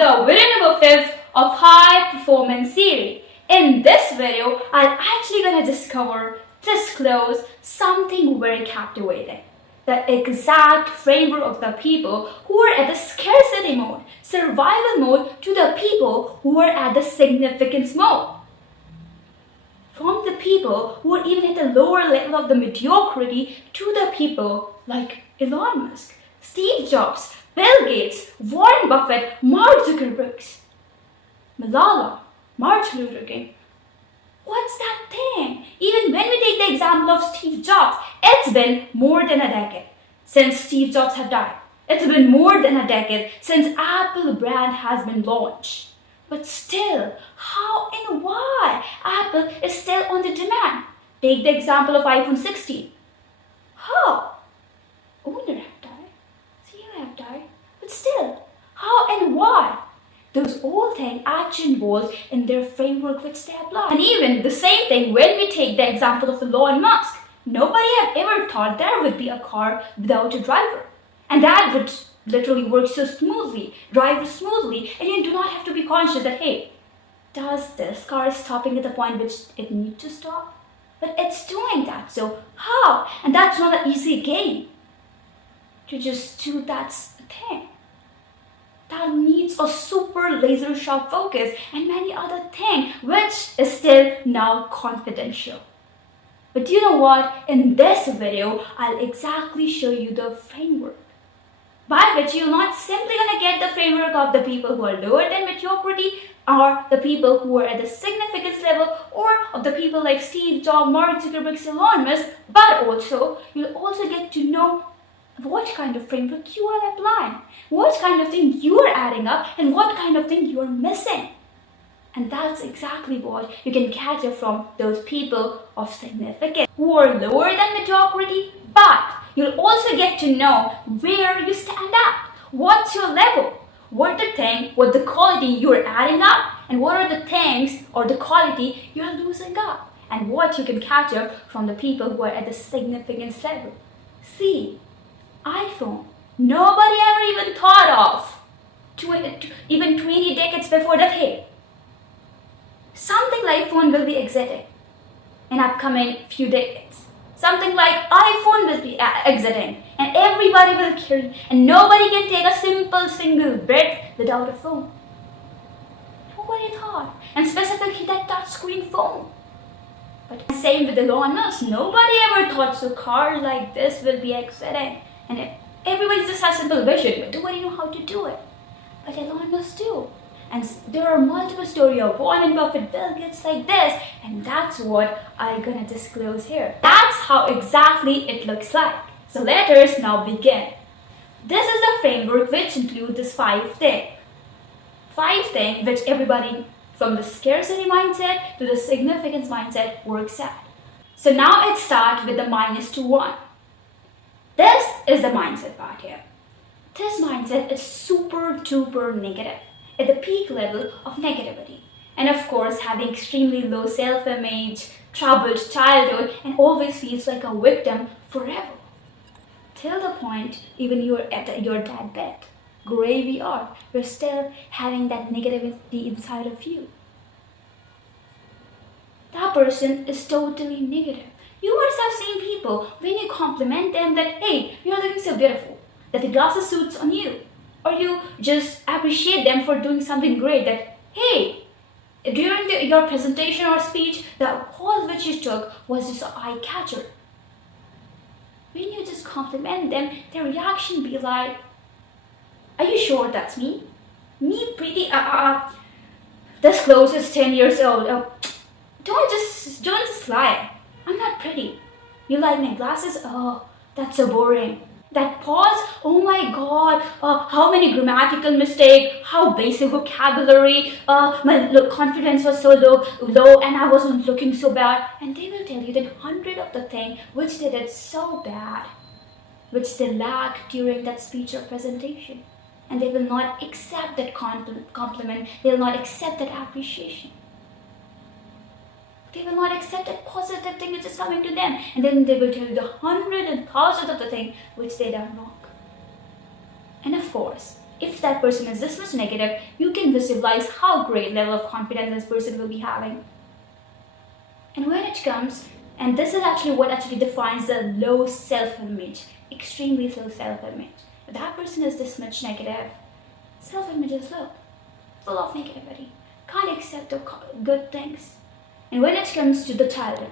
the video number 5 of High Performance Theory. In this video, I'm actually going to disclose something very captivating. The exact framework of the people who are at the scarcity mode, survival mode, to the people who are at the significance mode. From the people who are even at the lower level of the mediocrity to the people like Elon Musk, Steve Jobs, Bill Gates, Warren Buffett, Mark Zuckerberg, Malala, Martin Luther King. What's that thing? Even when we take the example of Steve Jobs, it's been more than a decade since Steve Jobs had died. It's been more than a decade since Apple brand has been launched. But still, how and why Apple is still on the demand? Take the example of iPhone 16. How? Owner have died, CEO have died, but still, how and why? Those all things actually involved in their framework which they apply. And even the same thing when we take the example of Elon Musk. Nobody had ever thought there would be a car without a driver. And that would literally work so smoothly, drive smoothly, and you do not have to be conscious that, hey, does this car is stopping at the point which it needs to stop? But it's doing that, so how? And that's not an easy game to just do that thing. That needs a super laser sharp focus and many other things which is still now confidential. But you know what? In this video, I'll exactly show you the framework by which you're not simply gonna get the framework of the people who are lower than mediocrity or the people who are at the significance level or of the people like Steve Jobs, Mark Zuckerberg, Elon Musk, but also you'll also get to know what kind of framework you are applying, what kind of thing you are adding up, and what kind of thing you are missing. And that's exactly what you can catch up from those people of significance who are lower than mediocrity, but you'll also get to know where you stand at, what's your level, what the quality you're adding up, and what are the things or the quality you're losing up, and what you can catch up from the people who are at the significance level. See, iPhone, nobody ever even thought of, even 20 decades before that, hey, something like phone will be exiting in upcoming few decades. Something like iPhone will be exiting and everybody will carry and nobody can take a simple single breath without a phone. Nobody thought. And specifically that touchscreen phone. But same with Elon Musk. Nobody ever thought so car like this will be exiting. And everybody just has simple vision, but nobody know how to do it. But Elon Musk do. And there are multiple stories of Warren Buffett, Bill Gates like this, and that's what I'm gonna disclose here. That's how exactly it looks like. So let us now begin. This is the framework which includes this 5 things. 5 things which everybody from the scarcity mindset to the significance mindset works at. So now it starts with the -2 1. This is the mindset part here. This mindset is super duper negative, at the peak level of negativity. And of course, having extremely low self-image, troubled childhood, and always feels like a victim forever. Till the point, even you're at your deathbed, graveyard, you're still having that negativity inside of you. That person is totally negative. You must have seen people when you compliment them that, hey, you're looking so beautiful, that the glasses suits on you. Or you just appreciate them for doing something great that, hey, during your presentation or speech, the pose which you took was just an eye catcher. When you just compliment them, their reaction be like, are you sure that's me? Me pretty, this clothes is 10 years old. Don't just lie. I'm not pretty. You like my glasses? Oh, that's so boring. That pause, oh my god, how many grammatical mistakes, how basic vocabulary, my confidence was so low and I wasn't looking so bad. And they will tell you that 100 of the things which they did so bad, which they lacked during that speech or presentation. And they will not accept that compliment, they will not accept that appreciation. They will not accept that positive thing which is coming to them. And then they will tell you the 100 and thousands of the things which they done wrong. And of course, if that person is this much negative, you can visualize how great level of confidence this person will be having. And when it comes, and this is actually what actually defines the low self-image, extremely low self-image. If that person is this much negative, self-image is low, full of negativity, can't accept the good things. And when it comes to the childhood,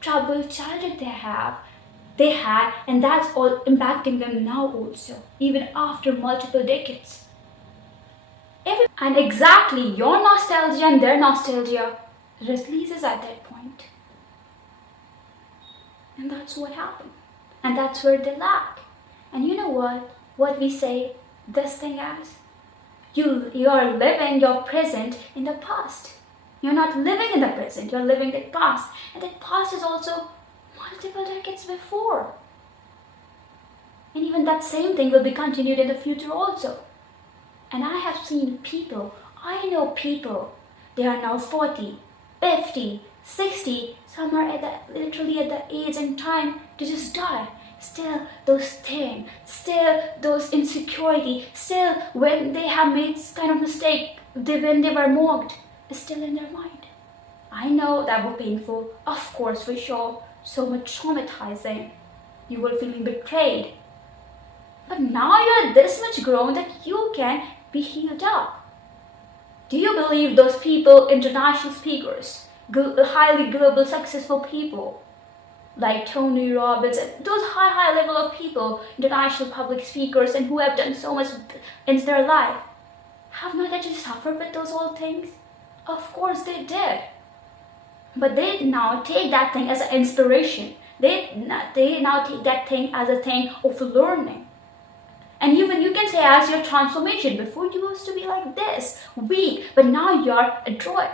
troubled childhood they had, and that's all impacting them now also, even after multiple decades. And exactly your nostalgia and their nostalgia releases at that point. And that's what happened. And that's where they lack. And you know what? What we say this thing as? You are living your present in the past. You're not living in the present, you're living the past. And that past is also multiple decades before. And even that same thing will be continued in the future also. And I have seen people, I know people, they are now 40, 50, 60, some are literally at the age and time to just die. Still those things, still those insecurity, still when they have made this kind of mistake, when they were mocked, is still in their mind. I know that was painful, of course, for sure, so much traumatizing. You were feeling betrayed. But now you're this much grown that you can be healed up. Do you believe those people, international speakers, highly global successful people, like Tony Robbins, those high level of people, international public speakers, and who have done so much in their life, have not actually suffered with those old things? Of course they did. But they now take that thing as an inspiration. They now take that thing as a thing of learning. And even you can say as your transformation, before you used to be like this, weak, but now you're adroit.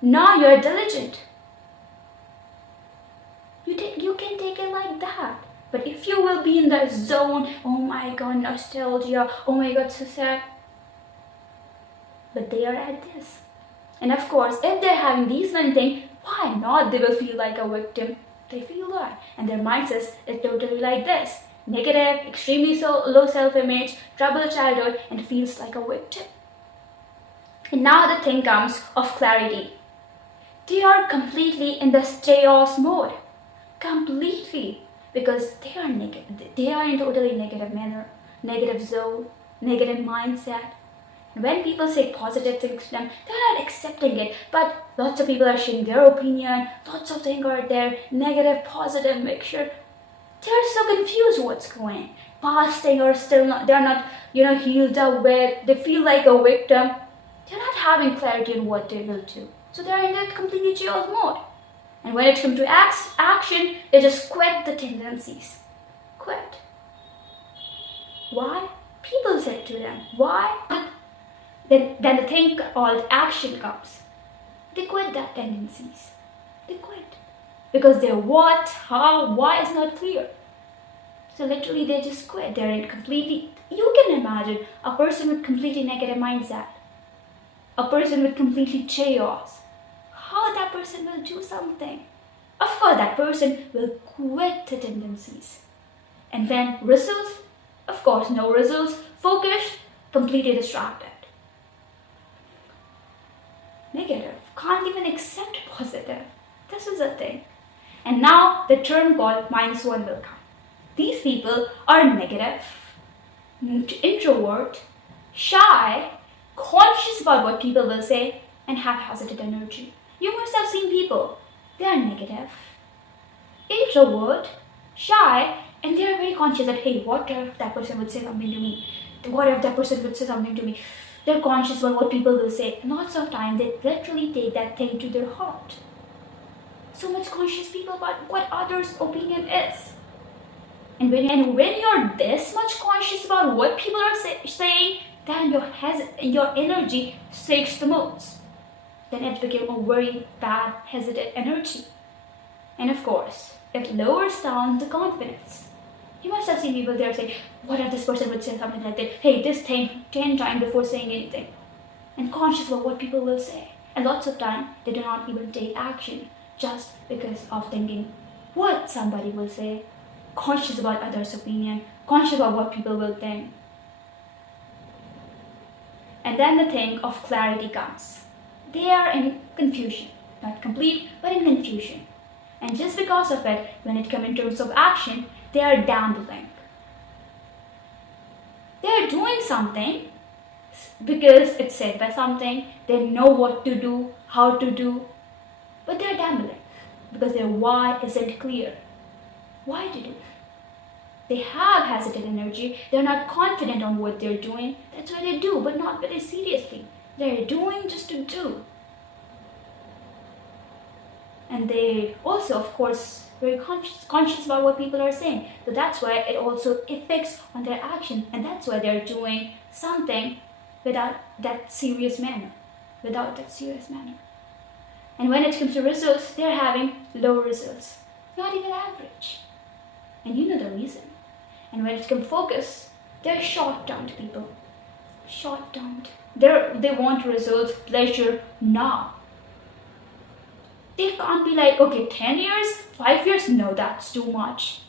Now you're diligent. You can take it like that. But if you will be in that zone, oh my god, nostalgia, oh my god, so sad. But they are at this. And of course, if they're having these one thing, why not? They will feel like a victim. They feel that. And their mindset is totally like this. Negative, extremely low self-image, troubled childhood, and feels like a victim. And now the thing comes of clarity. They are completely in the chaos mode. Completely. Because they are negative. They are in totally negative manner, negative zone, negative mindset. And when people say positive things to them, they're not accepting it. But lots of people are sharing their opinion. Lots of things are there, negative, positive mixture. They're so confused what's going. Past things are still not, they're not, healed up with. They feel like a victim. They're not having clarity on what they will do. So they're in that completely chaos mode. And when it comes to action, they just quit the tendencies. Quit. Why? People said to them. Why? Then the thing called action comes. They quit that tendencies. They quit. Because their what, how, why is not clear. So literally they just quit. They're in completely, you can imagine a person with completely negative mindset. A person with completely chaos. How that person will do something? Of course that person will quit the tendencies. And then results? Of course no results. Focused, completely distracted. Negative. Can't even accept positive. This is the thing. And now the term called -1 will come. These people are negative, introvert, shy, conscious about what people will say, and haphazard energy. You must have seen people. They are negative, introvert, shy, and they are very conscious that, hey, what if that person would say something to me? What if that person would say something to me? They're conscious about what people will say. Lots of time they literally take that thing to their heart. So much conscious people about what others' opinion is. And when you're this much conscious about what people are saying, then your energy shakes the most. Then it became a very bad, hesitant energy. And of course, it lowers down the confidence. You must have seen people there saying, what if this person would say something like that? Hey, this thing 10 times before saying anything. And conscious about what people will say. And lots of time, they do not even take action just because of thinking what somebody will say. Conscious about others' opinion. Conscious about what people will think. And then the thing of clarity comes. They are in confusion. Not complete, but in confusion. And just because of it, when it comes in terms of action, they are gambling. They are doing something because it's said by something, they know what to do, how to do, but they're gambling because their why isn't clear. Why to do? They have hesitant energy, they're not confident on what they're doing, that's why they do, but not very seriously. They're doing just to do. And they also, of course, very conscious about what people are saying. So that's why it also affects on their action, and that's why they're doing something without that serious manner. And when it comes to results, they're having low results, not even average. And you know the reason. And when it comes to focus, they're short-termed people. Short-termed. They want results, pleasure now. They can't be like, okay, 10 years, 5 years, no, that's too much.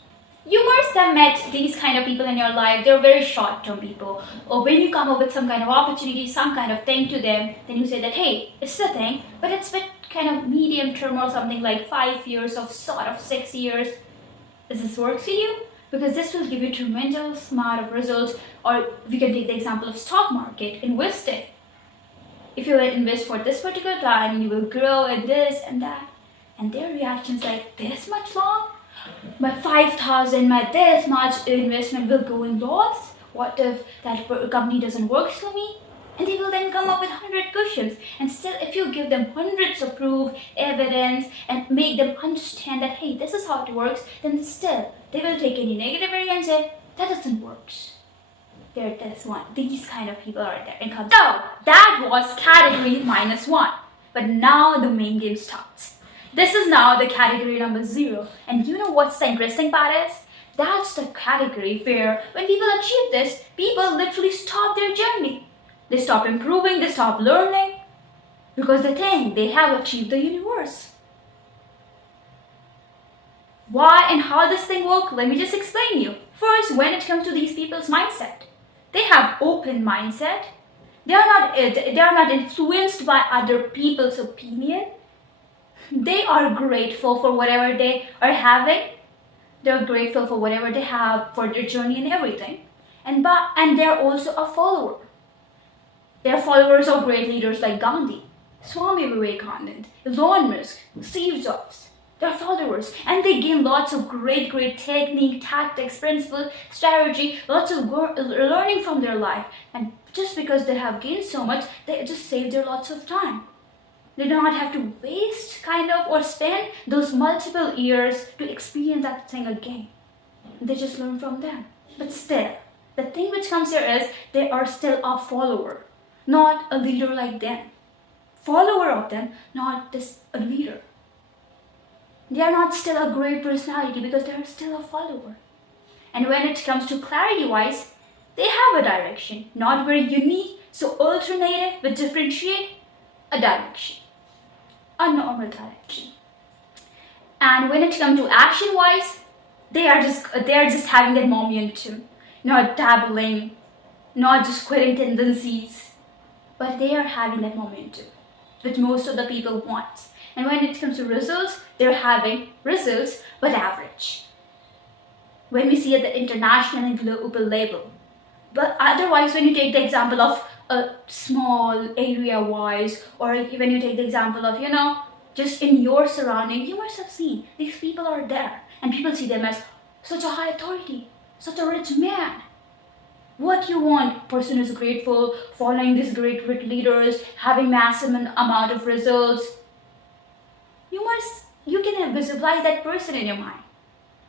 You must have met these kind of people in your life. They're very short-term people. Or when you come up with some kind of opportunity, some kind of thing to them, then you say that, hey, it's a thing, but it's a bit kind of medium term or something like 5 years of sort of 6 years. Does this work for you? Because this will give you tremendous amount of results. Or we can take the example of stock market, investing. If you invest for this particular time, you will grow and this and that. And their reactions like, this much long? My 5,000, my this much investment will go in loss? What if that company doesn't work for me? And they will then come up with 100 questions. And still, if you give them hundreds of proof, evidence, and make them understand that, hey, this is how it works, then still, they will take any negative area and say, that doesn't work. These kind of people are there. So, that was category -1. But now the main game starts. This is now the category number 0. And you know what's the interesting part is? That's the category where when people achieve this, people literally stop their journey. They stop improving, they stop learning, because they think they have achieved the universe. Why and how this thing works? Let me just explain you. First, when it comes to these people's mindset, they have open mindset. They are not influenced by other people's opinion. They are grateful for whatever they are having. They're grateful for whatever they have for their journey and everything. And they're also a follower. They're followers of great leaders like Gandhi, Swami Vivekananda, Elon Musk, Steve Jobs. They're followers, and they gain lots of great technique, tactics, principles, strategy, lots of learning from their life. And just because they have gained so much, they just save their lots of time. They do not have to waste or spend those multiple years to experience that thing again. They just learn from them. But still, the thing which comes here is they are still a follower, not a leader like them. Follower of them, not just a leader. They are not still a great personality because they are still a follower. And when it comes to clarity-wise, they have a direction, not very unique, so alternative, but differentiate a direction, a normal direction. And when it comes to action-wise, they are just having that momentum, not dabbling, not just quitting tendencies, but they are having that momentum, which most of the people want. And when it comes to results, they're having results, but average. When we see at the international and global level. But otherwise, when you take the example of a small area-wise, or when you take the example of, just in your surrounding, you must have seen these people are there. And people see them as such a high authority, such a rich man. What you want? Person is grateful, following these great leaders, having massive amount of results. You can visualize that person in your mind.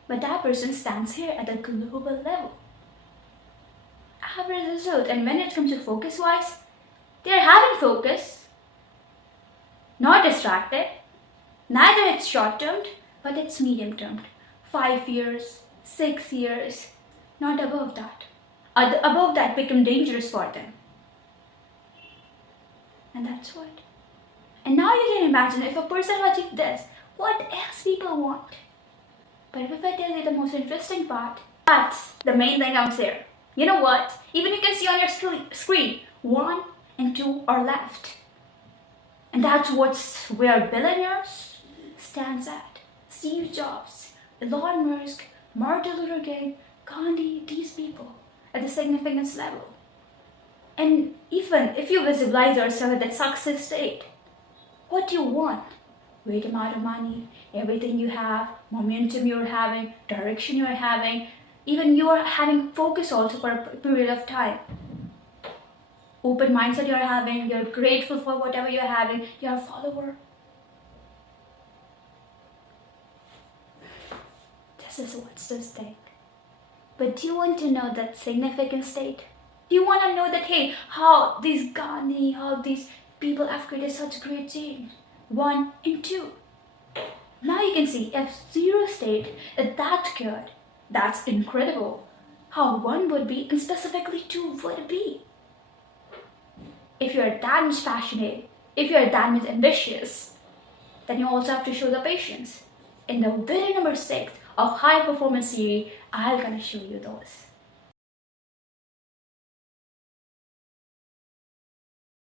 But that person stands here at the global level. Average result. And when it comes to focus-wise, they're having focus, not distracted. Neither it's short-termed, but it's medium-termed. 5 years, 6 years, not above that. Above that become dangerous for them. And that's what. And now you can imagine if a person achieved this, what else people want? But if I tell you the most interesting part, that's the main thing comes here. You know what? Even you can see on your screen 1 and and 2 are left. And that's where billionaires stands at. Steve Jobs, Elon Musk, Martin Luther King, Gandhi, these people at the significance level. And even if you visualize yourself at that success state, what do you want? Great amount of money, everything you have, momentum you're having, direction you're having, even you are having focus also for a period of time. Open mindset you're having, you're grateful for whatever you're having, you're a follower. This is what's the state. But do you want to know that significant state? Do you want to know that, hey, how these Gandhi, how these people have created such great change? 1 and 2. Now you can see if 0 state is that good, that's incredible. How 1 would be and specifically 2 would be. If you're that much passionate, if you're that much ambitious, then you also have to show the patience. In the video number 6 of High Performance Theory, I'm gonna show you those.